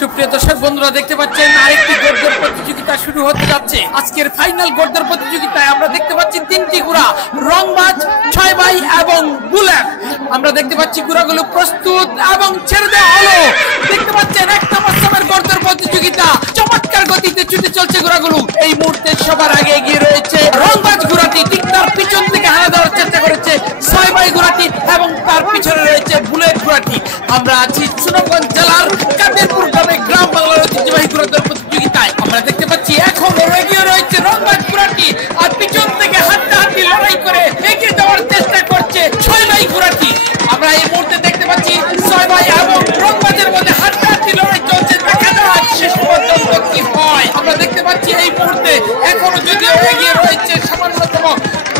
সুপ্রিয় দর্শক বন্ধুরা, দেখতে পাচ্ছেন আরেকটি গোর্দের প্রতিযোগিতা শুরু হতে যাচ্ছে। আজকের ফাইনাল গোর্দের প্রতিযোগিতায় আমরা দেখতে পাচ্ছি তিনটি ঘোড়া, রংবাজ, ছয় ভাই এবং বুলেট। আমরা দেখতে পাচ্ছি ঘোড়াগুলো প্রস্তুত এবং ছেড়ে দেওয়া হলো। দেখতে পাচ্ছেন এক নম্বর সময়ের গোর্দের প্রতিযোগিতা, চমৎকার গতিতে ছুটে চলছে ঘোড়াগুলো। এই মুহূর্তে সবার আগে এগিয়ে রয়েছে রংবাজ ঘোড়াটি, ঠিক তার পিছন থেকে হানা দেওয়ার চেষ্টা করেছে ছয় ভাই ঘোড়াটি এবং তার পিছনে রয়েছে বুলেট ঘোড়াটি। আমরা আছি সুনামগঞ্জ জেলার কাদেরপুর গ্রামে গ্রাম বাংলার ঐতিহ্যবাহী ঘোড়াদের প্রতিযোগিতায়। আমরা দেখতে পাচ্ছি এখন এগিয়ে রয়েছে রংবাজ ঘোড়াটি আর পিছন থেকে হাড্ডাহাড্ডি লড়াই করে এগিয়ে যাওয়ার চেষ্টা করছে ছয় ভাই ঘোড়াটি। আমরা এই মুহূর্তে দেখতে পাচ্ছি ছয় ভাই এবং রংবাজের মধ্যে হাড্ডাহাড্ডি লড়াই চলছে। দেখা যাক শেষ পর্যন্ত কি হয়। আমরা দেখতে পাচ্ছি এই মুহূর্তে এখনো যদিও এগিয়ে রয়েছে সামান্যতম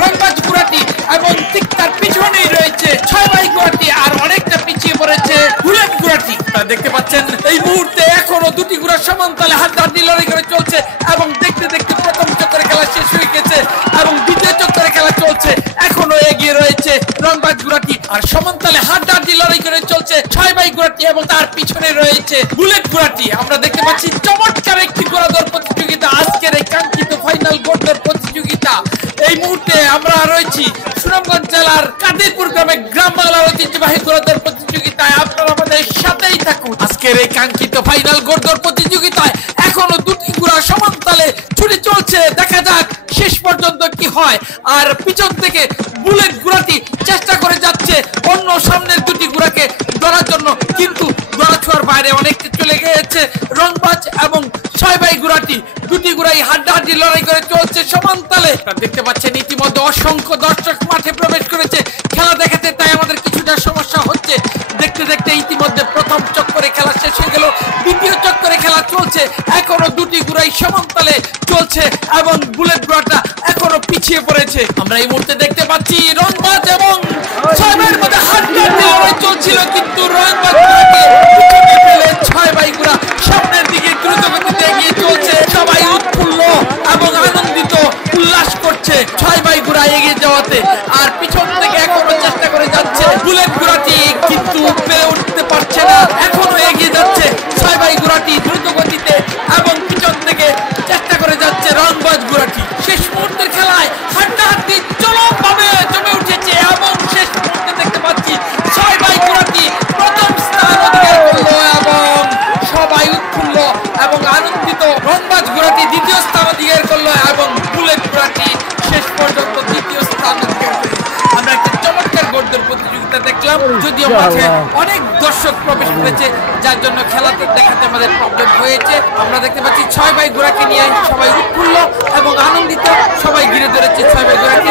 রংবাজ ঘোড়াটি এবং ঠিক তার পিছনেই রয়েছে ছয় ভাই ঘোড়াটি আর অনেকটা পিছিয়ে পড়েছে বুলেট ঘোড়াটি। দেখতে পাচ্ছেন এই মুহূর্তে এখনো দুটি ঘোড়া সমান তালে হাড্ডাহাড্ডি লড়াই করে চলছে এবং দেখতে দেখতে প্রথম চক্করে খেলা শেষ হয়ে গেছে এবং দ্বিতীয় চক্করে খেলা চলছে। এখনো এগিয়ে রয়েছে রংবাজ ঘোড়াটি আর সমান তালে হাড্ডাহাড্ডি লড়াই করে চলছে ছয় ভাই ঘোড়াটি এবং তার পিছনে রয়েছে বুলেট ঘোড়াটি। আমরা দেখতে পাচ্ছি চমৎকার একটি ঘোড়াদৌড় প্রতিযোগিতা, আজকের এই কাঙ্ক্ষিত ফাইনাল ঘোড়াদৌড় প্রতিযোগিতা। এই মুহূর্তে আমরা রয়েছি সুনামগঞ্জ জেলার কাদেরপুর গ্রামে গ্রাম বাংলার ঐতিহ্যবাহী ঘোড়াদৌড় প্রতিযোগিতায়। আপনারা আমাদের সাথেই থাকুন। আজকের এই কাঙ্ক্ষিত ফাইনাল ঘোড়াদৌড় প্রতিযোগিতায় এখনো দুটি ঘোড়া সমান তালে ছুটে চলছে। দেখা যাক শেষ পর্যন্ত কি হয়। আর পিছন থেকে বুলেট ঘোড়াটি চেষ্টা করে যাচ্ছে অন্য সামনের দুটি ঘোড়াকে ধরার জন্য, কিন্তু ঘোড়া ছোঁয়ার বাইরে অনেকটা চলে গিয়েছে রংবাজ এবং ছয় ভাই ঘোড়াটি। দুটি ঘোড়াই হাড্ডাহাড্ডি লড়াই করে চলছে সমান তালে। দেখতে পাচ্ছেন ইতিমধ্যে অসংখ্য দর্শক মাঠে প্রবেশ করেছে খেলা দেখাতে, তাই আমাদের কিছুটা সমস্যা হচ্ছে। দেখতে দেখতে ইতিমধ্যে প্রথম চক্করে খেলা শেষ হয়ে গেল, দ্বিতীয় চক্করে খেলা চলছে। এখনো দুটি ঘোড়াই সমান তালে চলছে এবং বুলেট ঘোড়াটা এখনো পিছিয়ে পড়েছে। আমরা এই মুহূর্তে দেখতে পাচ্ছি রংবাজ এবং ছয় ভাইয়ের মধ্যে হাড্ডাহাড্ডি লড়াই চলছিল, কিন্তু রংবাজ ঘোড়াকে পিছনে ফেলে ছয় ভাই ঘোড়া সামনের দিকে দ্রুত গতিতে এগিয়ে চলছে। সবাই উৎফুল্ল এবং আনন্দিত উল্লাস করছে ছয় ভাই ঘোড়া এগিয়ে যাওয়াতে। আর পিছন থেকে এখনো চেষ্টা করে যাচ্ছে বুলেট ঘোড়াটি, কিন্তু পেরে উঠতে পারছে না। এখনো এগিয়ে যাচ্ছে ছয় ভাই ঘোড়াটি দ্রুত গতিতে এবং পিছন থেকে চেষ্টা করে যাচ্ছে রংবাজ ঘোড়াটি। শেষ মুহূর্তের খেলায় হাড্ডাহাড্ডি চরমভাবে জমে উঠেছে এবং শেষ মুহূর্তে দেখতে পাচ্ছি ছয় ভাই ঘোড়াটি প্রথম স্থান অধিকার করলো এবং সবাই উৎফুল্ল এবং আনন্দিত। রংবাজ ঘোড়াটি দ্বিতীয় স্থান অধিকার করলো এবং বুলেট ঘোড়াটি শেষ পর্যন্ত তৃতীয় স্থান অধিকার করলো। আমরা একটা চমৎকার ঘোড়দৌড় প্রতিযোগিতা দেখলাম, যদিও মাঠে অনেক দর্শক প্রবেশ করেছে যার জন্য খেলাতে দেখাতে আমাদের প্রবলেম হয়েছে। আমরা দেখতে পাচ্ছি ছয় ভাই ঘোড়াকে নিয়ে সবাই উৎফুল্ল এবং আনন্দিত, সবাই ঘিরে ধরেছে ছয় ভাই ঘোড়াকে।